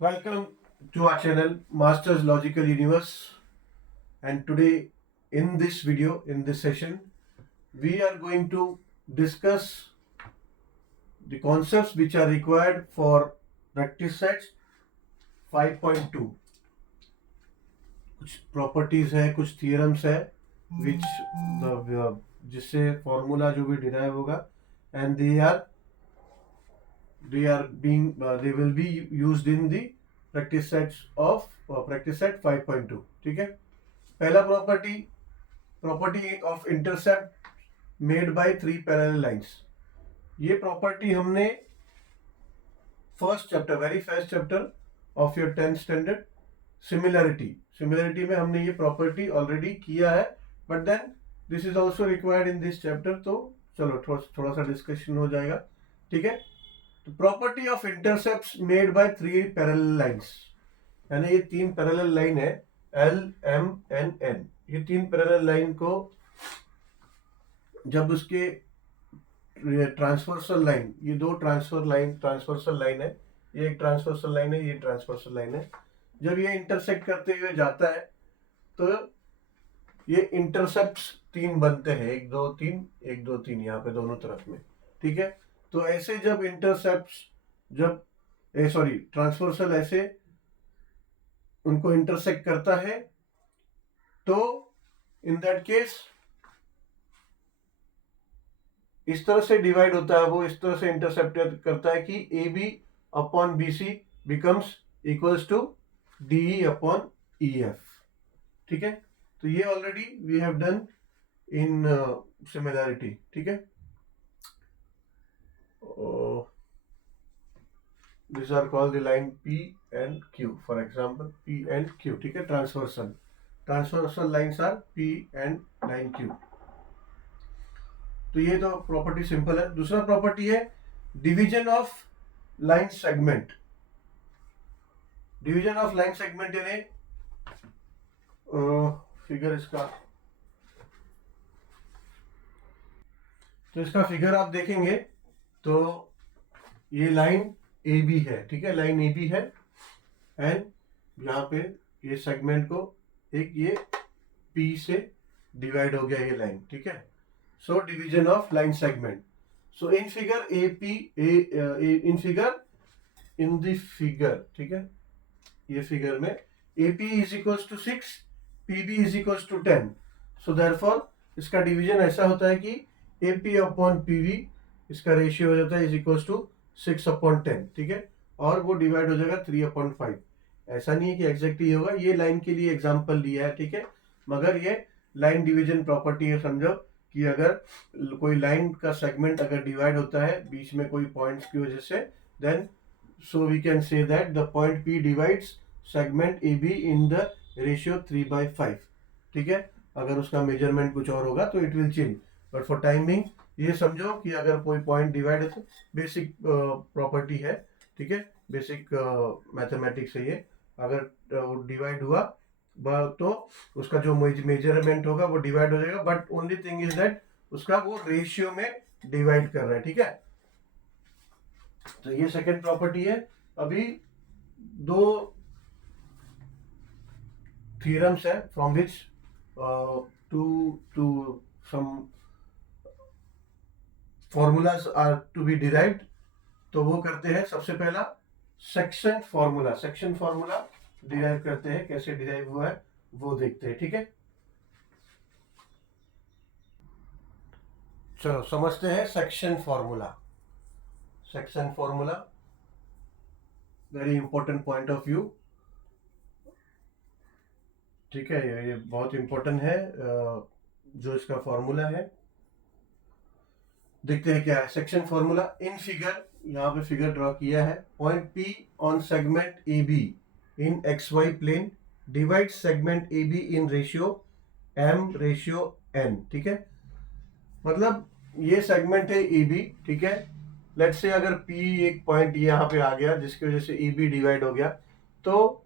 Welcome to our channel Masters Logical Universe, and today in this video, in this session, we are going to discuss the concepts which are required for practice sets 5.2. कुछ properties है, कुछ theorems है which the जिससे formula जो भी derive होगा and they will be used in the practice sets of practice set 5.2. ठीक है। पहला property of intercept made by 3 parallel lines. ये प्रॉपर्टी हमने very first chapter of your 10th standard similarity में हमने ये प्रॉपर्टी ऑलरेडी किया है, but then this is also required in this chapter. तो चलो थोड़ा सा डिस्कशन हो जाएगा। ठीक है। तो property of intercept made by 3 parallel lines, यानी ये 3 पैरेलल लाइन है L, M and N। ये 3 पैरेलल लाइन को जब उसके ट्रांसवर्सल लाइन, ये दो ट्रांसवर्सल लाइन है, ये एक ट्रांसवर्सल लाइन है, ये ट्रांसवर्सल लाइन है, जब ये इंटरसेक्ट करते हुए जाता है तो ये इंटरसेप्ट्स 3 बनते हैं, 1 2 3 1 2 3 यहाँ पे दोनों तरफ में। ठीक है। तो ऐसे जब इंटरसेप्ट्स ट्रांसवर्सल ऐसे उनको इंटरसेक्ट करता है तो इन दैट केस इस तरह से डिवाइड होता है, वो इस तरह से इंटरसेप्ट करता है कि A B upon B C becomes equals to D E upon E F. ठीक है। तो ये already we have done in similarity. ठीक है। This are called the line P and Q, for example P and Q. ठीक है। Transversal lines are P and line Q. तो ये तो प्रॉपर्टी सिंपल है। दूसरा प्रॉपर्टी है division of line segment. Division of line segment यानी figure इसका, तो इसका फिगर आप देखेंगे तो ये लाइन ए बी है। ठीक है। लाइन ए बी है एंड यहाँ पे ये सेगमेंट को एक ये पी से डिवाइड हो गया ये लाइन। ठीक है। So division of line segment. So in figure in the figure, ठीक है, ये फिगर में AP is equals to 6, PB is equals to 10। So therefore इसका डिवीजन ऐसा होता है कि AP अपॉन PB इसका रेशियो हो जाता है इज इक्वल्स टू 6 अपॉन 10। ठीक है। और वो डिवाइड हो जाएगा 3 अपॉन 5। ऐसा नहीं है कि एग्जैक्ट ही होगा, ये लाइन के लिए एग्जाम्पल लिया है। ठीक है। मगर ये लाइन डिवीजन प्रॉपर्टी है। समझो कि अगर कोई लाइन का सेगमेंट अगर डिवाइड होता है बीच में कोई पॉइंट्स की वजह से, then so we can say that the point P divides segment AB in the ratio 3/5। ठीक है। अगर उसका मेजरमेंट कुछ और होगा तो it will change, but for timing ये समझो कि अगर कोई पॉइंट डिवाइड है तो बेसिक प्रॉपर्टी है। ठीक है। बेसिक मैथमेटिक्स है ये। अगर डिवाइड हुआ तो उसका जो मेजरमेंट होगा वो डिवाइड हो जाएगा, but only thing is that उसका वो रेशियो में डिवाइड कर रहा है। ठीक है। तो ये सेकंड प्रॉपर्टी है। अभी दो थ्योरम्स है from which two some formulas are to be derived. तो वो करते हैं सबसे पहला सेक्शन फॉर्मूला डिराइव करते हैं। कैसे डिराइव हुआ है वो देखते हैं। ठीक है। चलो समझते हैं section formula. Very important point of view. ठीक है। ये बहुत इंपॉर्टेंट है जो इसका फॉर्मूला है। देखते हैं क्या है सेक्शन फॉर्मूला। इन फिगर, यहाँ पे फिगर ड्रॉ किया है, point P on segment AB in XY plane divide segment AB in ratio M/N। ठीक है। मतलब ये सेगमेंट है AB। ठीक है। लेट्स से अगर P एक पॉइंट यहाँ पे आ गया जिसकी वजह से AB डिवाइड हो गया तो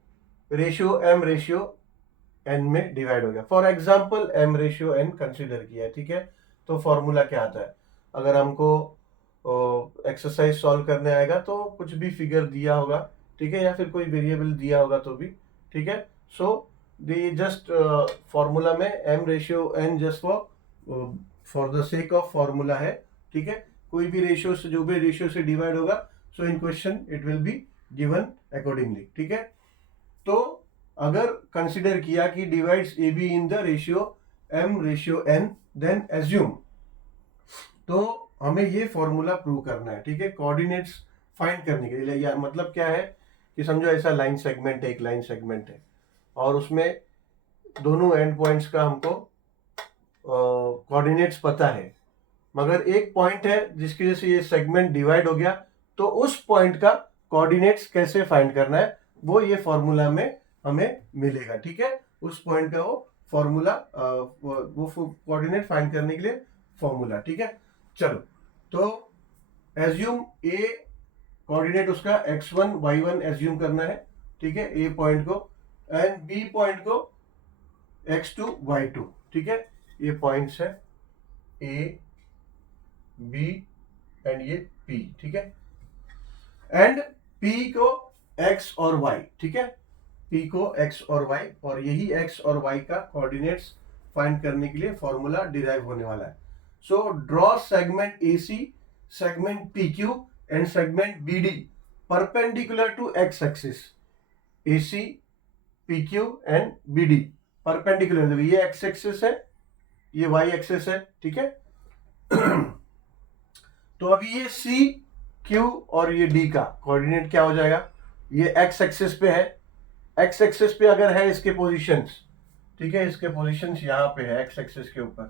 रेशियो M/N में डिवाइड हो गया। फॉर एग्जाम्पल M/N कंसिडर किया है। ठीक है। तो फॉर्मूला क्या आता है, अगर हमको एक्सरसाइज सॉल्व करने आएगा तो कुछ भी फिगर दिया होगा, ठीक है, या फिर कोई वेरिएबल दिया होगा तो भी, ठीक है। सो द जस्ट फॉर्मूला में m ratio n just for the sake of formula है, ठीक है। कोई भी रेशियो से, जो भी रेशियो से डिवाइड होगा, so in question it will be given accordingly, ठीक है। तो अगर कंसिडर किया कि divides A B in the ratio m ratio n, then assume, तो हमें ये फॉर्मूला प्रूव करना है, ठीक है, कोऑर्डिनेट्स फाइंड करने के लिए। या मतलब क्या है कि समझो ऐसा लाइन सेगमेंट है, एक लाइन सेगमेंट है, और उसमें दोनों एंड पॉइंट्स का हमको कोऑर्डिनेट्स पता है, मगर एक पॉइंट है जिसकी वजह से ये सेगमेंट डिवाइड हो गया, तो उस पॉइंट का कोऑर्डिनेट्स कैसे फाइंड करना है, वो ये फॉर्मूला में हमें मिलेगा, ठीक है। उस पॉइंट का वो फॉर्मूला, वो कोऑर्डिनेट फाइंड करने के लिए फॉर्मूला, ठीक है। चलो, तो एज्यूम ए कोऑर्डिनेट उसका x1 y1 एज्यूम करना है, ठीक है, ए पॉइंट को, एंड बी पॉइंट को x2 y2, ठीक है। ये पॉइंट्स है ए बी एंड ये p, ठीक है, एंड p को x और y, ठीक है, p को x और y, और यही x और y का कोऑर्डिनेट्स फाइंड करने के लिए फॉर्मूला डिराइव होने वाला है। So draw segment AC, segment PQ and segment BD perpendicular to x axis. AC, PQ एंड BD परपेंडिकुलर, ये x एक्सिस है, ये y एक्सिस है, ठीक है। तो अभी ये C, Q और ये D का कोऑर्डिनेट क्या हो जाएगा, ये x एक्सिस पे है, x एक्सिस पे अगर है इसके पोजीशंस, ठीक है, इसके पोजीशंस यहाँ पे है x एक्सिस के ऊपर,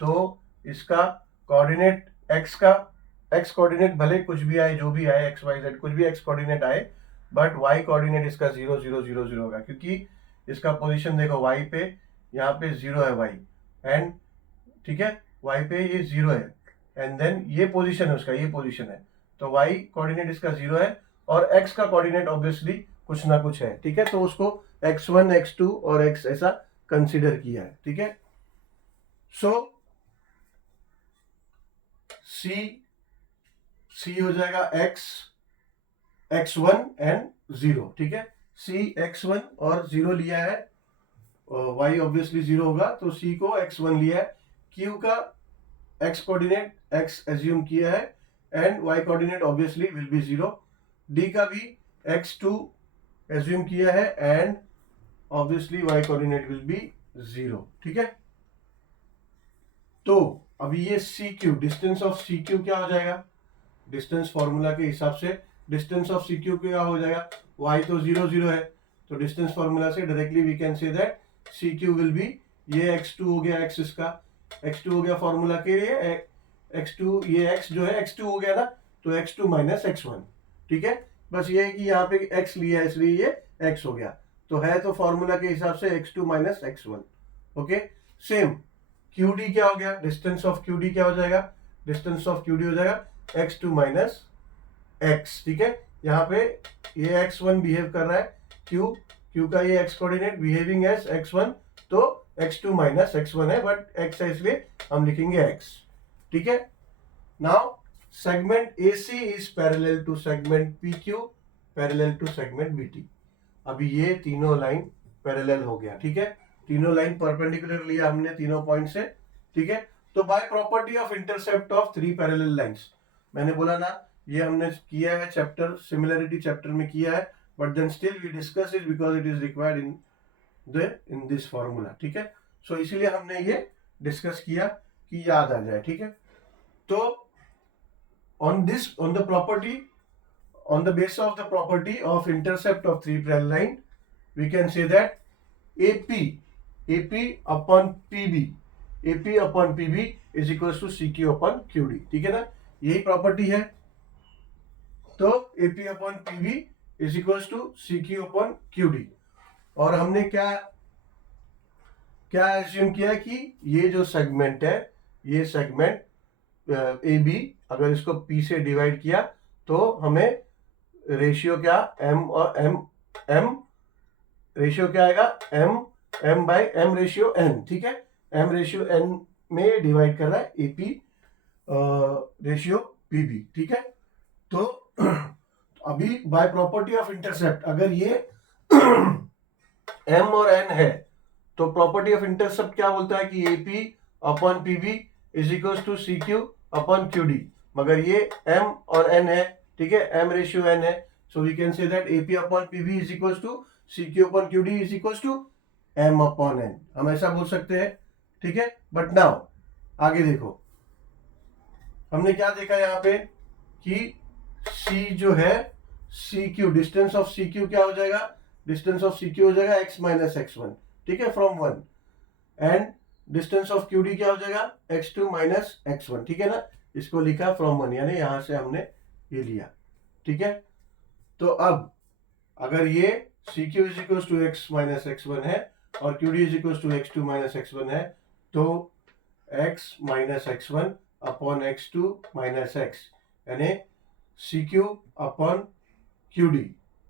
तो इसका कोऑर्डिनेट x का, x कोऑर्डिनेट भले कुछ भी आए, जो भी आए x y z कुछ भी x कोऑर्डिनेट आए, बट y कोऑर्डिनेट इसका 0 0 0 0 होगा, क्योंकि इसका पोजीशन देखो y पे, यहाँ पे 0 है y, एंड ठीक है, y पे ये 0 है, एंड देन ये पोजीशन है उसका, ये पोजीशन है, तो y कोऑर्डिनेट इसका 0 है, और x का कोऑर्डिनेट ऑब्वियसली कुछ ना कुछ है, ठीक है। तो उसको x1 x2 और x ऐसा कंसीडर किया है, ठीक है। सो C हो जाएगा x1 एंड 0, ठीक है। C x1 और 0 लिया है, y ऑब्वियसली 0 होगा, तो C को x1 लिया है, Q का x कोऑर्डिनेट x एज्यूम किया है, and y coordinate obviously will be 0, D का भी x2 एज्यूम किया है, and obviously y coordinate will B 0, ठीक है। तो अभी ये CQ, डिस्टेंस ऑफ CQ क्या हो जाएगा, डिस्टेंस फॉर्मूला के हिसाब से डिस्टेंस ऑफ CQ क्या हो जाएगा, y तो 0 0 है, तो डिस्टेंस फॉर्मूला से directly we can say that CQ will be, ये x2 हो गया, x इसका x2 हो गया फॉर्मूला के लिए, x2 ये x जो है x2 हो गया ना, तो x2 माइनस x1, ठीक है। बस ये है कि यहाँ पे x लिया है इसलिए ये x हो गया, तो है तो फॉर्मूला के हिसाब से x2 minus x1, okay. Same QD क्या हो गया, डिस्टेंस ऑफ QD क्या हो जाएगा, डिस्टेंस ऑफ QD हो जाएगा x2 माइनस x, ठीक है। यहाँ पे ये x1 बिहेव कर रहा है, Q का ये x coordinate behaving as x1, तो x2 माइनस x1 है, बट x है इसलिए हम लिखेंगे x, ठीक है। Now segment AC is parallel to segment PQ, parallel to segment BT। अभी ये तीनों लाइन पैरेलल हो गया, ठीक है, तीनों लाइन परपेंडिकुलर लिया हमने तीनों पॉइंट से, ठीक है। तो by property of intercept of three parallel lines, मैंने बोला ना, ये हमने किया है चैप्टर, सिमिलरिटी चैप्टर में किया है, but then still we discuss it because it is required in this formula, ठीक है। सो इसीलिए हमने ये डिस्कस किया कि याद आ जाए, ठीक है। तो on the property, on the basis of the property of intercept of three parallel line, we can say that AP upon PB is equals to CQ upon QD, ठीक है ना, यही प्रॉपर्टी है। तो AP upon PB is equals to CQ upon QD, और हमने क्या assume किया कि ये जो सेगमेंट है, ये सेगमेंट AB, अगर इसको P से डिवाइड किया तो हमें रेशियो क्या, M रेशियो क्या आएगा, M by M ratio N, ठीक है। M रेशियो N में डिवाइड कर रहा है AP रेशियो PB, ठीक है। तो अभी बाय प्रॉपर्टी ऑफ इंटरसेप्ट अगर ये m और n है तो प्रॉपर्टी ऑफ इंटरसेप्ट क्या बोलता है कि AP upon PB is equal to CQ upon QD, मगर ये m और n है, ठीक है, m रेशियो n है, so we can say that AP upon PB is equal to CQ upon QD is equal to m upon n, हम ऐसा बोल सकते हैं, ठीक है। बट नाउ आगे देखो, हमने क्या देखा यहाँ पे कि C जो है CQ, डिस्टेंस ऑफ CQ क्या हो जाएगा, डिस्टेंस ऑफ CQ हो जाएगा x माइनस x1, ठीक है, from 1, and distance of QD क्या हो जाएगा x2 माइनस x1, ठीक है ना, इसको लिखा फ्रॉम 1, यानी यहां से हमने ये लिया, ठीक है। तो अब अगर ये CQ is equal to x minus x1 है और QD is equal to x2 minus x1 है, तो x minus x1 upon x2 minus x, यानी CQ upon QD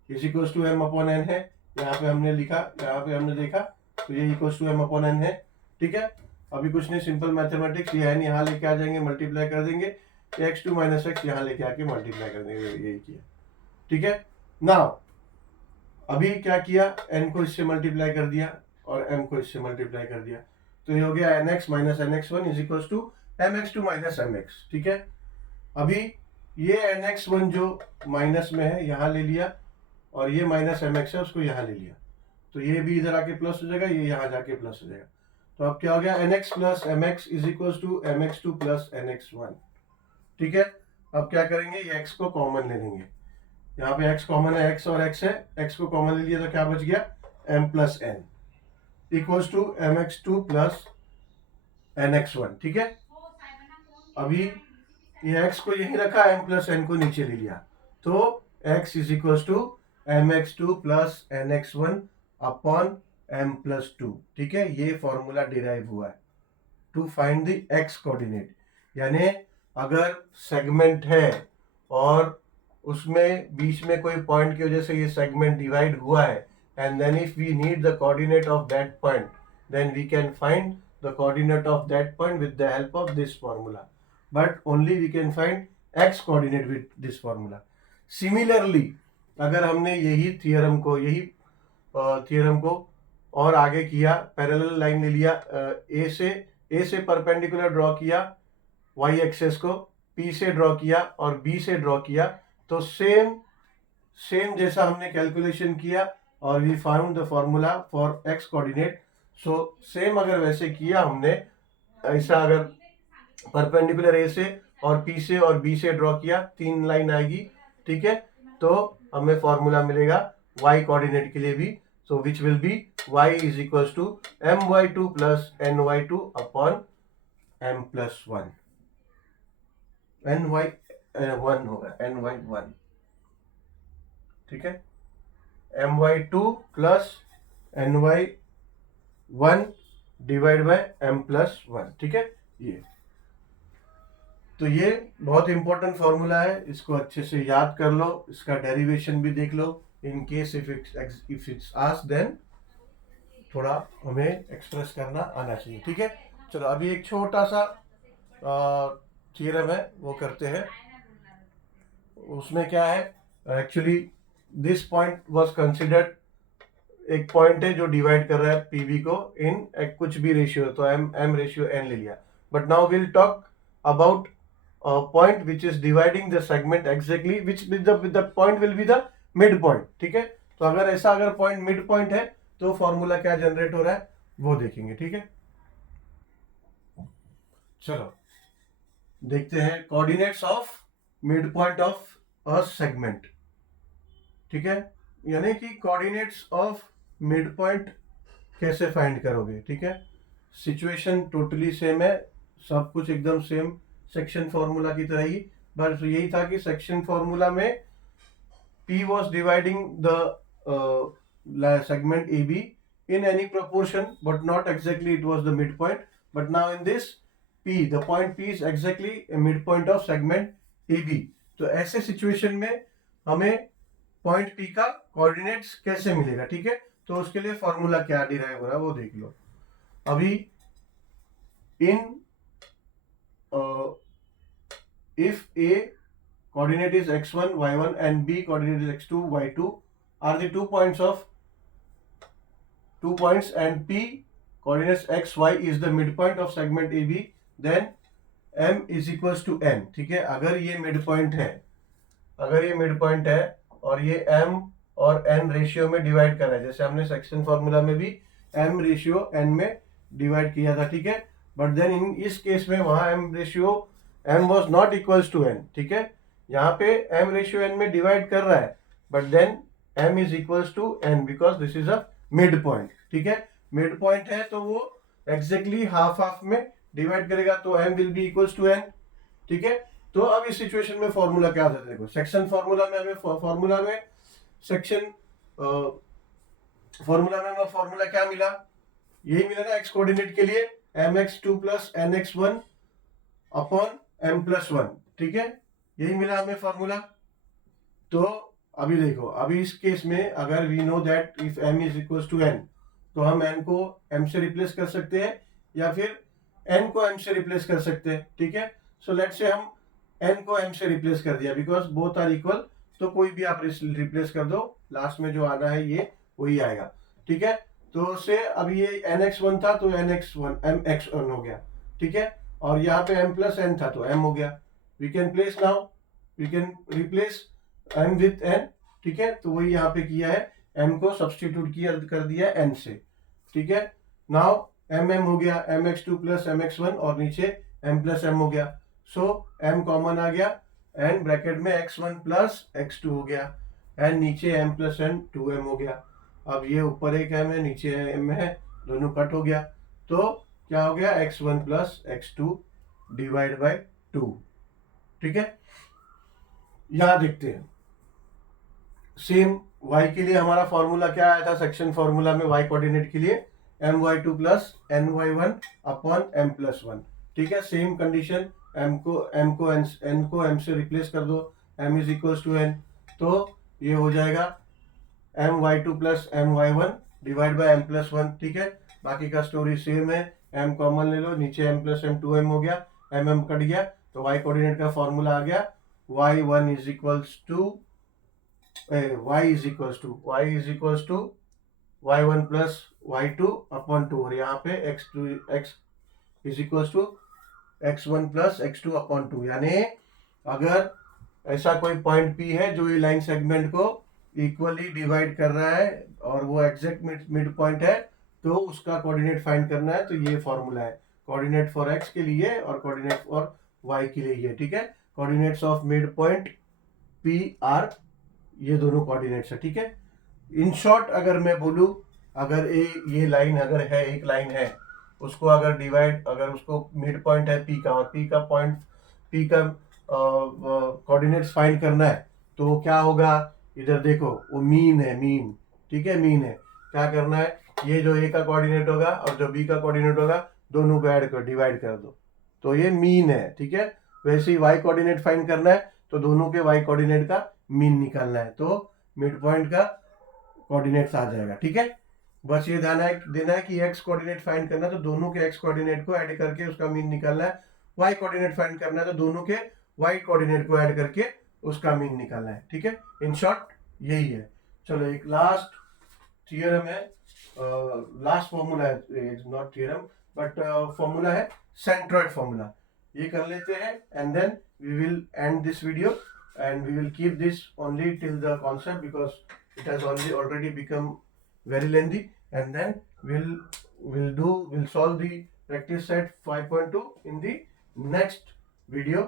is equal to m upon n है, यहाँ पे हमने लिखा, यहाँ पे हमने देखा, तो ये equal to m upon n है, ठीक है। अभी कुछ नहीं, सिंपल मैथमेटिक्स, ये n यहाँ लेके आ जाएंगे, मल्टीप्लाई कर देंगे, x2 माइनस x यहाँ लेके आके मल्टीप्लाई कर देंगे, यही किया, ठीक है। नाउ अभी क्या किया, n को इससे मल्टीप्लाई कर दिया और m को इससे मल्टीप्लाई कर दिया, तो ये हो गया nx minus nx1 is equal to mx2 minus mx, ठीक है। अभी ये nx1 जो माइनस में है यहाँ ले लिया और ये माइनस mx है उसको यहाँ ले लिया, तो ये भी इधर आके प्लस हो जाएगा, ये यहाँ जाके प्लस हो जाएगा, तो अब क्या हो गया nx plus mx is equal to mx2 plus nx1, ठीक है। अब क्या करेंगे, ये x को कॉमन ले लेंगे, यहाँ पे x कॉमन है, x और x है, x को कॉमन ले लिया तो क्या बच गया m plus n equals to mx2 plus nx1, ठीक है। अभी ये x को यहीं रखा, m प्लस n को नीचे ले लिया, तो x is equals to mx2 plus nx1 upon m plus 2, ठीक है, ये फॉर्मूला डिराइव हुआ है to find the x coordinate, यानी अगर सेगमेंट है और उसमें बीच में कोई पॉइंट की वजह से ये सेगमेंट डिवाइड हुआ है, and then if we need the coordinate of that point, then we can find the coordinate of that point with the help of this formula, but only we can find x coordinate with this formula. Similarly अगर हमने यही theorem को और आगे किया, parallel line ले लिया, ए से परपेंडिकुलर ड्रॉ किया, y एक्सेस को p से ड्रॉ किया और b से ड्रॉ किया, तो सेम जैसा हमने कैलकुलेशन किया और we found the formula for x coordinate. So same अगर वैसे किया हमने, ऐसा अगर परपेंडिकुलर ए से और p से और b से ड्रॉ किया, 3 लाइन आएगी, ठीक है, तो हमें फॉर्मूला मिलेगा y कोऑर्डिनेट के लिए भी, so which will be y is equal to my2 plus ny2 upon m plus 1, ny1 होगा, ny1, ठीक है, my2 plus ny1 divide by m plus 1, ठीक है। तो ये बहुत इंपॉर्टेंट फॉर्मूला है, इसको अच्छे से याद कर लो, इसका डेरिवेशन भी देख लो, in case if it's asked then थोड़ा हमें एक्सप्रेस करना आना चाहिए, ठीक है। चलो अभी एक छोटा सा थ्योरम है वो करते हैं, उसमें क्या है, actually this point was considered, एक पॉइंट है जो डिवाइड कर रहा है पीबी को इन कुछ भी रेशियो, तो m रेशियो n ले लिया, but now will talk about point which is dividing the segment exactly, which with the point will be the mid point, ठीक है। तो अगर पॉइंट मिड पॉइंट है तो फॉर्मूला क्या जनरेट हो रहा है वो देखेंगे, ठीक है। चलो देखते हैं coordinates of mid point of a segment, ठीक है, यानी कि कोऑर्डिनेट्स ऑफ मिड पॉइंट कैसे फाइंड करोगे, ठीक है। सिचुएशन टोटली सेम है, सब कुछ एकदम सेम सेक्शन फॉर्मूला की तरह ही, बस यही था कि सेक्शन फॉर्मूला में P was dividing the segment AB in any proportion, but not exactly it was the midpoint. But now in this P, the point P is exactly a midpoint of segment AB. तो ऐसे situation में हमें point P का coordinates कैसे मिलेगा, ठीक है। तो उसके लिए फॉर्मूला क्या डिराइव हो रहा है वो देख लो। अभी इन if A coordinate is x1, y1 and B coordinate is x2, y2 are the 2 points and P coordinates x, y is the midpoint of segment AB, then M is equals to N. ठीक है, अगर ये midpoint है और ये M और N ratio में divide कर रहा है, जैसे हमने सेक्शन फॉर्मूला में भी M रेशियो N में डिवाइड किया था, ठीक है, बट देन इन इस केस में वहां M ratio M was not equals to N, ठीक है, यहाँ पे M रेशियो N में डिवाइड कर रहा है, but then M is equals to N because this is a mid point, ठीक है, मिड पॉइंट है तो वो एग्जैक्टली हाफ हाफ में डिवाइड करेगा, तो M will be equals to N, ठीक है। तो अब इस सिचुएशन में फॉर्मूला क्या होता है, देखो सेक्शन फॉर्मूला में हमें फॉर्मूला क्या मिला, यही मिला ना एक्स कोऑर्डिनेट के लिए mx2 plus nx1 upon m+1, ठीक है, यही मिला हमें फॉर्मूला। तो अभी देखो, अभी इस केस में अगर we know that if m is equal to n, तो हम n को m से रिप्लेस कर सकते हैं या फिर n को m से रिप्लेस कर सकते हैं, ठीक है। सो लेट्स से हम n को m से रिप्लेस कर दिया बिकॉज बोथ आर इक्वल, तो कोई भी आप रिप्लेस कर दो, लास्ट में जो आना है ये वही आएगा, ठीक है। तो से अब ये nx1 था तो mx1 हो गया, ठीक है, और यहाँ पे m प्लस n था तो m हो गया। We can replace m with n, ठीक है, तो वही यहाँ पे किया है, m को सब्सटीट्यूट किया कर दिया n से, ठीक है। नाउ m हो गया mx2 प्लस mx1 और नीचे m प्लस m हो गया, सो m कॉमन आ गया एंड ब्रैकेट में x1 प्लस x2 हो गया एंड नीचे m प्लस n 2m हो गया। अब ये ऊपर एक m है नीचे m है, दोनों कट हो गया, तो क्या हो गया x1 plus x2 divide by 2, ठीक है। यहां देखते हैं सेम y के लिए हमारा फॉर्मूला क्या आया था, सेक्शन फॉर्मूला में y कोऑर्डिनेट के लिए my2 plus ny1 upon m+1, ठीक है, सेम कंडीशन, n को m से रिप्लेस कर दो, m is equal to n, तो ये हो जाएगा my2 plus my1 divide by m+1, ठीक है। बाकी का स्टोरी सेम है, m कॉमन ले लो, नीचे m प्लस m 2m हो गया, mm कट गया, तो y कोऑर्डिनेट का फॉर्मूला आ गया y1 is equals to y is equals to y1 plus y2 upon 2, और यहाँ पे x is equals to x1 plus x2 upon 2, यानी अगर ऐसा कोई पॉइंट P है जो ये लाइन सेगमेंट को इक्वली डिवाइड कर रहा है और वो एग्जैक्ट मिड पॉइंट है, तो उसका कोऑर्डिनेट फाइंड करना है, तो ये फॉर्मूला है कोऑर्डिनेट फॉर x के लिए और कोऑर्डिनेट फॉर y के लिए, ये ठीक है, coordinates of mid point P R, ये दोनों कोऑर्डिनेट्स है, ठीक है। इन शॉर्ट अगर मैं बोलूं, अगर ये लाइन अगर है, एक लाइन है, उसको अगर डिवाइड, अगर उसको मिड पॉइंट है P का और P का कोऑर्डिनेट्स फाइंड करना है, तो क्या होगा, इधर देखो वो मीन है, ठीक है, मीन है, क्या करना है, ये जो A का कोऑर्डिनेट होगा और जो B का कोऑर्डिनेट होगा, दोनों को ऐड कर डिवाइड कर दो, तो ये मीन है, ठीक है। वैसे ही y कोऑर्डिनेट फाइंड करना है तो दोनों के y कोऑर्डिनेट का मीन निकालना है, तो मिड पॉइंट का कोऑर्डिनेट्स आ जाएगा, ठीक है। बस ये देना है कि x कोऑर्डिनेट फाइंड करना है तो दोनों के x कोऑर्डिनेट को ऐड करके उसका मीन निकालना है, y कोऑर्डिनेट फाइंड करना है तो दोनों के y कोऑर्डिनेट को ऐड करके उसका मीन निकालना है, ठीक है। इन शॉर्ट यही है। चलो एक लास्ट थियरम है, लास्ट फॉर्मूला है, नॉट थियरम बट फॉर्मूला है सेंट्रॉइड फॉर्मूला, ये कर लेते हैं and then we will end this video and we will keep this only till the concept because it has already become very lengthy, and then we'll solve the practice set 5.2 in the next video,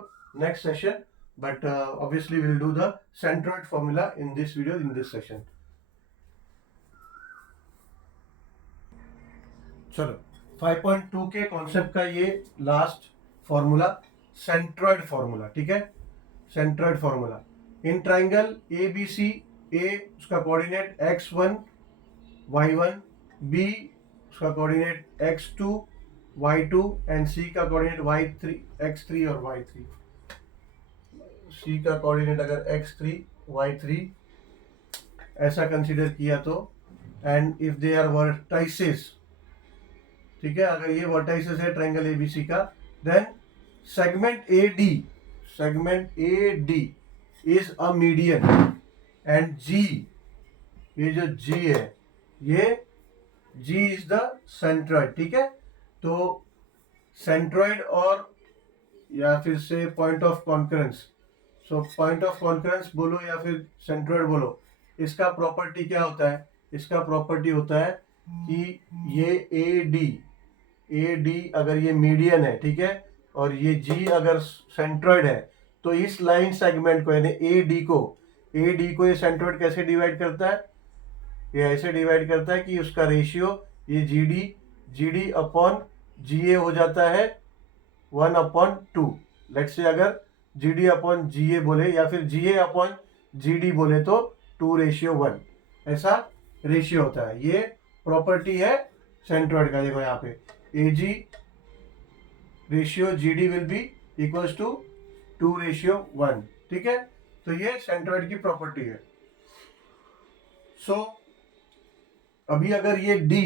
next session, but obviously we'll do the centroid formula in this video, in this session. चलो 5.2 के concept का ये last formula, centroid formula, ठीक है, centroid formula in triangle ABC, A उसका coordinate x1 y1, B उसका coordinate x2 y2 and C का coordinate y3 x3 और y3, C का कोऑर्डिनेट अगर x3 y3 ऐसा कंसीडर किया तो, and if they are vertices, ठीक है, अगर ये वर्टाइसेस है ट्रायंगल ABC का, then segment AD is a median and G, ये जो जी है ये जी इज द सेंट्रॉइड, ठीक है। तो सेंट्रॉइड और या फिर से point of concurrence, so point of concurrence बोलो या फिर सेंट्रॉइड बोलो, इसका प्रॉपर्टी क्या होता है? इसका प्रॉपर्टी होता है कि ये ए डी अगर ये मीडियन है, ठीक है, और ये जी अगर सेंट्रॉइड है, तो इस लाइन सेगमेंट को यानी ए डी को ये सेंट्रॉइड कैसे डिवाइड करता है? ये ऐसे डिवाइड करता है कि उसका रेशियो ये जी डी अपॉन जी ए हो जाता है 1/2। लेट्स से अगर जी डी अपॉन जी ए बोले या फिर जी ए अपॉन जी डी बोले तो 2:1 ऐसा रेशियो होता है। ये प्रॉपर्टी है सेंट्रॉइड का। देखो यहाँ पे A G ratio G D will be equals to 2:1, ठीक है। तो ये सेंट्रॉइड की प्रॉपर्टी है। सो अभी अगर ये डी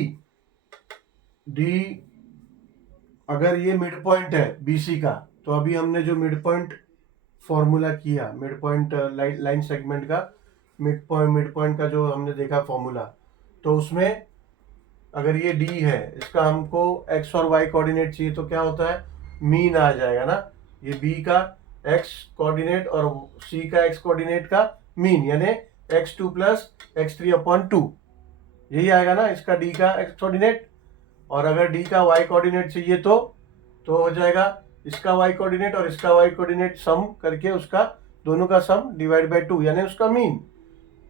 अगर ये मिड पॉइंट है बीसी का, तो अभी हमने जो मिड पॉइंट फॉर्मूला किया, मिड पॉइंट लाइन सेगमेंट का मिड पॉइंट का जो हमने देखा फॉर्मूला, तो उसमें अगर ये डी है, इसका हमको एक्स और वाई कोऑर्डिनेट चाहिए, तो क्या होता है? मीन आ जाएगा ना। ये बी का एक्स कोऑर्डिनेट और सी का एक्स कोऑर्डिनेट का मीन, यानी x2 प्लस x3/2, यही आएगा ना इसका डी का एक्स कोऑर्डिनेट। और अगर डी का वाई कोऑर्डिनेट चाहिए तो हो जाएगा इसका वाई कोऑर्डिनेट और इसका वाई कोऑर्डिनेट सम करके उसका दोनों का सम डिवाइड बाय 2 यानी उसका मीन।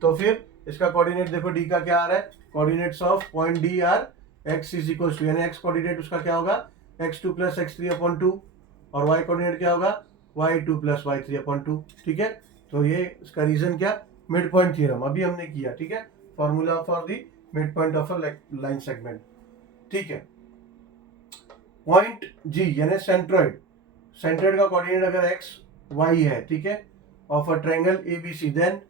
तो फिर इसका कोऑर्डिनेट देखो डी का क्या आ रहा है? Coordinates of point D are x is equal to, यानी x कोऑर्डिनेट उसका क्या होगा? x2 प्लस x3/2, और y कोऑर्डिनेट क्या होगा? y2 प्लस y3/2, ठीक है। तो ये इसका रीजन क्या? मिड पॉइंट थ्योरम अभी हमने किया, ठीक है। Formula for the mid point of a line segment, ठीक है। पॉइंट जी यानी सेंट्रॉइड का कोऑर्डिनेट अगर x y है, ठीक है, of a triangle ABC, then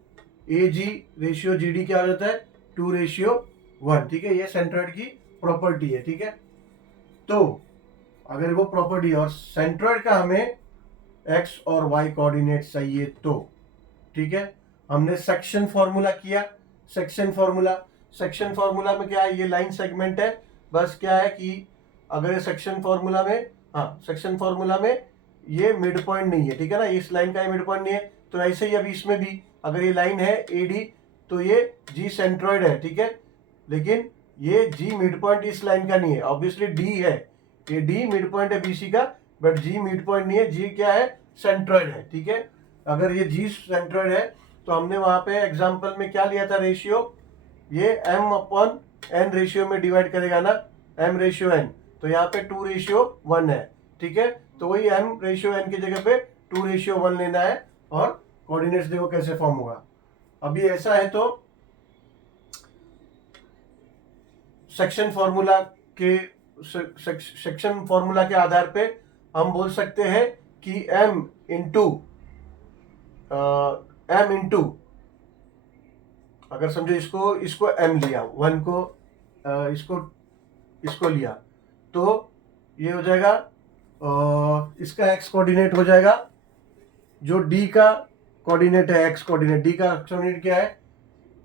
A G ratio G D क्या हो जाता है? 2:1, ठीक है। ये सेंट्रॉइड की प्रॉपर्टी है, ठीक है। तो अगर वो प्रॉपर्टी और सेंट्रॉइड का हमें x और y कोऑर्डिनेट चाहिए तो, ठीक है, हमने सेक्शन फॉर्मूला किया। सेक्शन फॉर्मूला में क्या है? ये लाइन सेगमेंट है, बस क्या है कि अगर ये सेक्शन फॉर्मूला में ये मिड पॉइंट नहीं है, ठीक है ना, इस लाइन का ये मिड पॉइंट नहीं है, तो ऐसे ही अभी इसमें भी अगर ये लाइन है AD तो ये G सेंट्रॉइड है, ठीक है, लेकिन ये G मिड पॉइंट इस लाइन का नहीं है। ऑब्वियसली D है, ये D मिड पॉइंट है BC का, बट G मिड पॉइंट नहीं है, G क्या है? सेंट्रॉइड है, ठीक है। अगर ये G सेंट्रॉइड है तो हमने वहां पे एग्जाम्पल में क्या लिया था रेशियो? ये m/n रेशियो में डिवाइड करेगा ना, m/n, तो यहाँ पे 2:1 है, ठीक है। तो वही m/n की जगह पे 2:1 लेना है, और कोऑर्डिनेट्स देखो कैसे फॉर्म होगा। अभी ऐसा है तो सेक्शन फॉर्मूला के आधार पे हम बोल सकते हैं कि m इंटू अगर समझो इसको m लिया, 1 को इसको लिया, तो ये हो जाएगा इसका x कोऑर्डिनेट हो जाएगा, जो d का कोऑर्डिनेट है x कोऑर्डिनेट, d का कोऑर्डिनेट क्या है?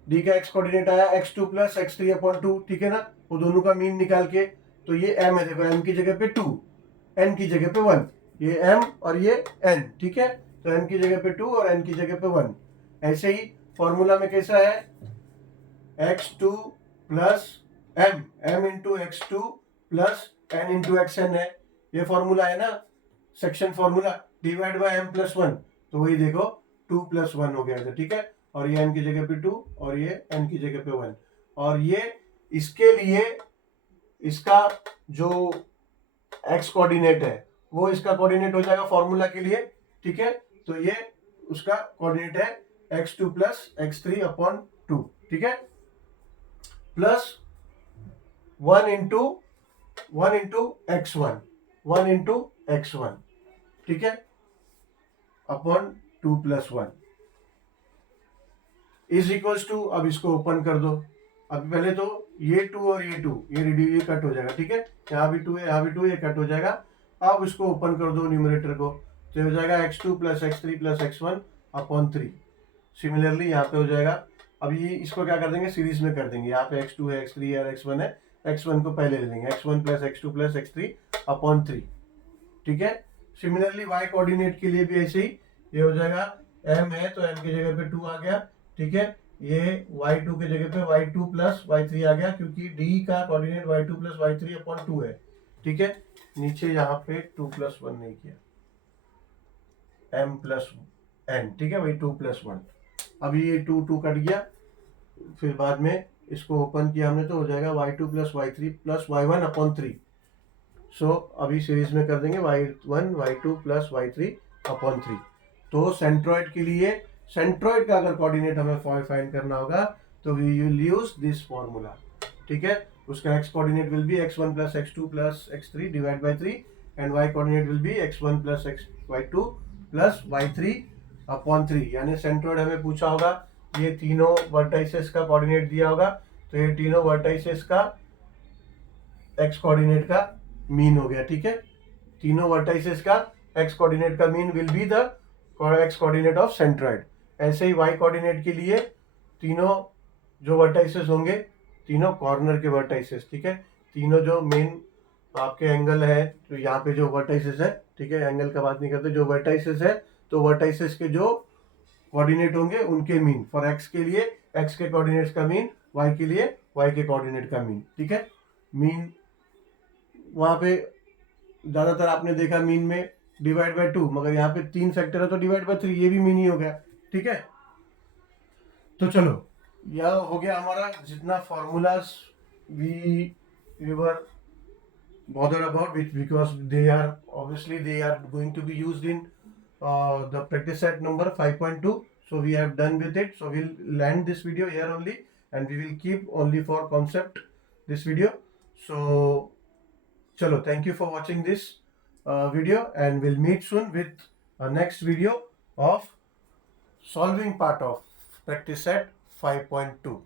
d का x कोऑर्डिनेट आया x2 प्लस x3/2, ठीक है ना, वो दोनों का मीन निकाल के, तो ये m है, देखो m की जगह पे 2, n की जगह पे 1, ये m और ये n, ठीक है। तो m की जगह पे 2 और n की जगह पे 1। ऐसे ही फॉर्मूला में कैसा है? x2 plus m into x2 plus n into xn है, ये फॉर्मूला है ना section formula, divide by m plus 1, तो वही देखो 2 + 1 हो गया था, ठीक है। और ये m की जगह पे 2 और ये n की जगह पे 1, और ये इसके लिए इसका जो x कोऑर्डिनेट है वो इसका कोऑर्डिनेट हो जाएगा फॉर्मूला के लिए, ठीक है। तो ये उसका कोऑर्डिनेट है x2 प्लस x3/2, ठीक है, प्लस 1 इंटू x1, ठीक है, अपॉन 2 + 1 इज इक्वल्स टू, अब इसको ओपन कर दो। अब पहले तो ये 2 और ये 2 ये कट हो जाएगा, ठीक है, यहाँ भी 2 है, यहाँ भी 2, ये कट हो जाएगा। अब इसको ओपन कर दो न्यूमरेटर को, तो हो जाएगा x2 plus x3 plus x1/3, similarly यहाँ पे हो जाएगा। अब ये इसको क्या कर देंगे, सीरीज में कर देंगे। यहाँ पे x2 है, x3 है और x1 है, x1 को पहले ले लेंगे, x1 plus x2 plus x3 upon 3, ठीक है। सिमिलरली y कोऑर्डिनेट के लिए भी ऐसे ही, ये हो जाएगा m है तो m की जगह पे 2 आ गया, ठीक है। ये y2 की जगह पे y2 प्लस y3 आ गया, क्योंकि d का coordinate y2 plus y3 upon 2 है, ठीक है। नीचे यहाँ पे 2 प्लस 1 नहीं किया, m प्लस n, ठीक है, वही 2 प्लस 1। अभी ये 2 2 कट गया, फिर बाद में इसको ओपन किया हमने तो हो जाएगा y2 plus y3 plus y1 upon 3। सो अभी सीरीज में कर देंगे y1 y2 plus y3 upon 3। तो सेंट्रॉइड के लिए, सेंट्रॉइड का अगर कोऑर्डिनेट हमें फाइंड करना होगा तो we will use this formula, ठीक है। उसका x coordinate will be x1 plus x2 plus x3 divide by 3 and y coordinate will be x1 plus y2 plus y3 upon 3। यानी सेंट्रॉइड हमें पूछा होगा, ये तीनों वर्टाइसेस का कोऑर्डिनेट दिया होगा, तो ये तीनों वर्टाइसेस का x कोऑर्डिनेट का मीन हो गया, ठीक है। तीनों वर्टाइसेस का x कोऑर्डिनेट का mean will be the x coordinate of centroid. ऐसे ही y कोऑर्डिनेट के लिए तीनों जो वर्टाइसेस होंगे, तीनों कॉर्नर के वर्टाइसेस, ठीक है। तीनों जो मेन आपके एंगल है, तो यहाँ पे जो वर्टाइसेस है, ठीक है, एंगल का बात नहीं करते, जो वर्टाइसेस है तो वर्टाइसेस के जो कोऑर्डिनेट होंगे उनके मीन, फॉर x के लिए x के कोऑर्डिनेट्स का मीन, y के लिए y के कोऑर्डिनेट का मीन, ठीक है। मीन वहां पे ज्यादातर आपने देखा मीन में डिवाइड बाय 2, मगर यहाँ पे 3 फैक्टर है तो डिवाइड बाय 3, ये भी मीन ही हो गया, ठीक है। तो चलो, यह हो गया हमारा जितना formulas we were bothered about, which because they are obviously they are going to be used in the practice set number 5.2. So we have done with it. So we'll land this video here only, and we will keep only for concept this video. So chalo, thank you for watching this video, and we'll meet soon with a next video of solving part of practice set 5.2.